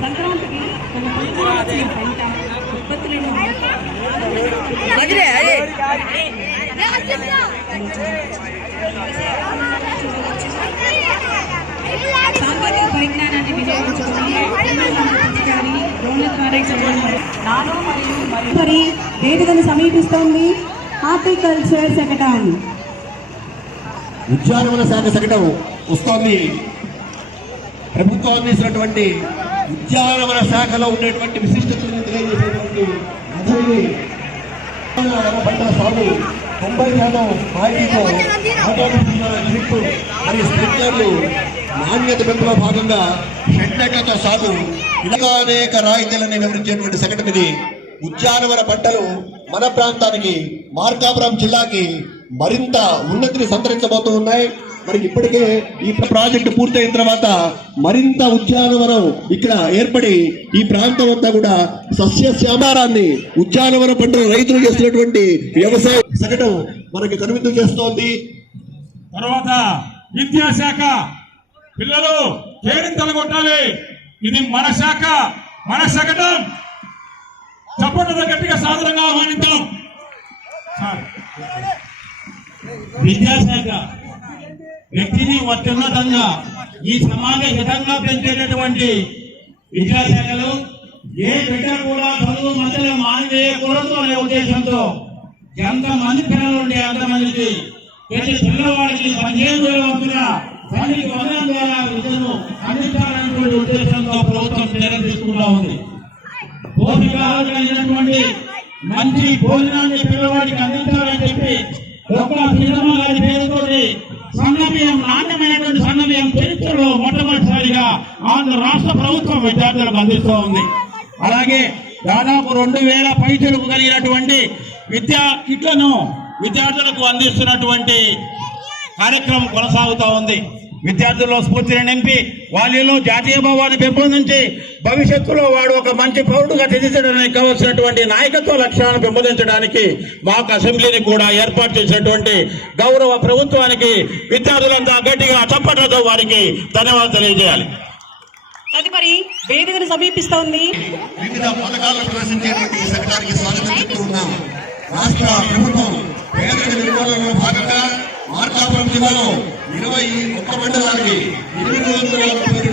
సంక్రాంతికి మన పంట ఉత్పత్తులను సాంకేతిక పరిజ్ఞానాన్ని వినియోగించుకుని మరి వేదికను సమీపిస్తోంది హార్టికల్చర్ శకటం. ఉద్యానవన శాఖ శకటం వస్తోంది. ప్రభుత్వం అందించినటువంటి ఉద్యానవన శాఖలో ఉండేటువంటి విశిష్టతలను తెలియజేసేటువంటి పంటల సాగు 90% మాయితో మరియు స్ప్రింక్లర్లు నాణ్యత పెంపులో భాగంగా షెడ్లతో సాగు ఇలా అనేక రాయితీలను వివరించేటువంటి శకటం ఇది. ఉద్యానవన పంటలు మన ప్రాంతానికి మార్కాపురం జిల్లాకి మరింత ఉన్నతిని సంతరించబోతూ ఉన్నాయి. మనకి ఇప్పటికే ఈ ప్రాజెక్టు పూర్తయిన తర్వాత మరింత ఉద్యానవనం ఇక్కడ ఏర్పడి ఈ ప్రాంతం అంతా కూడా సస్యశ్యామారాన్ని ఉద్యానవన పంటలు రైతులు చేస్తున్నటువంటి వ్యవసాయ శకటం మనకి కనువిందు చేస్తోంది. తర్వాత విద్యాశాఖ పిల్లలు కేరింతలు కొట్టాలి. ఇది మన శాఖ, మన శకటం. చప్పట్లతో గట్టిగా సాధారణంగా ఆహ్వానిద్దాం. విద్యాశాఖ వ్యక్తిని అత్యున్నతంగా ఈ సమాజ హితంగా పెంచేటటువంటి విద్యాశాఖలు ఏ బిడ్డ కూడా చదువు మధ్యలో మానివేయకూడదు అనే ఉద్దేశంతో ఎంతమంది పిల్లలు ఉంటే అంతమందికి ప్రతి పిల్లవాడికి 15,000 వంతున తల్లికి వందనం ద్వారా విద్యను అందించాలనేటువంటి ఉద్దేశంతో ప్రభుత్వం చర్యలు తీసుకుంటా ఉంది. పోషకాహారమైనటువంటి మంచి భోజనాన్ని పిల్లవాడికి అందించాలని చెప్పి ఒక సినిమా గారి పేరుతోటి సన్నబియ్యం, నాణ్యమైనటువంటి సన్నబియ్యం చరిత్రలో మొట్టమొదటిసారిగా ఆంధ్ర రాష్ట్ర ప్రభుత్వం విద్యార్థులకు అందిస్తూ ఉంది. అలాగే దాదాపు 2,000 పైసలకు కలిగినటువంటి విద్యా కిట్లను విద్యార్థులకు అందిస్తున్నటువంటి కార్యక్రమం కొనసాగుతూ ఉంది. విద్యార్థుల్లో స్ఫూర్తిని నింపి వాళ్ళలో జాతీయ భావాన్ని పెంపొందించి భవిష్యత్తులో వాడు ఒక మంచి పౌరుడుగా తీర్చిదిద్దడానికి కావాల్సినటువంటి నాయకత్వ లక్ష్యాలను పెంపొందించడానికి మాకు అసెంబ్లీని కూడా ఏర్పాటు చేసినటువంటి గౌరవ ప్రభుత్వానికి విద్యార్థులంతా గట్టిగా చప్పట్లతో వారికి ధన్యవాదాలు తెలియజేయాలి. తదుపరి వేదికను సమీపిస్తోంది. వివిధ పథకాలను ప్రదర్శించేటువంటి శకటానికి స్వాగతం చెప్తూ ఉన్నాం. రాష్ట్ర ప్రభుత్వం పేదరిక నిర్మూలనలో భాగంగా మార్కాపురం జిల్లాలో 21 మండలానికి 830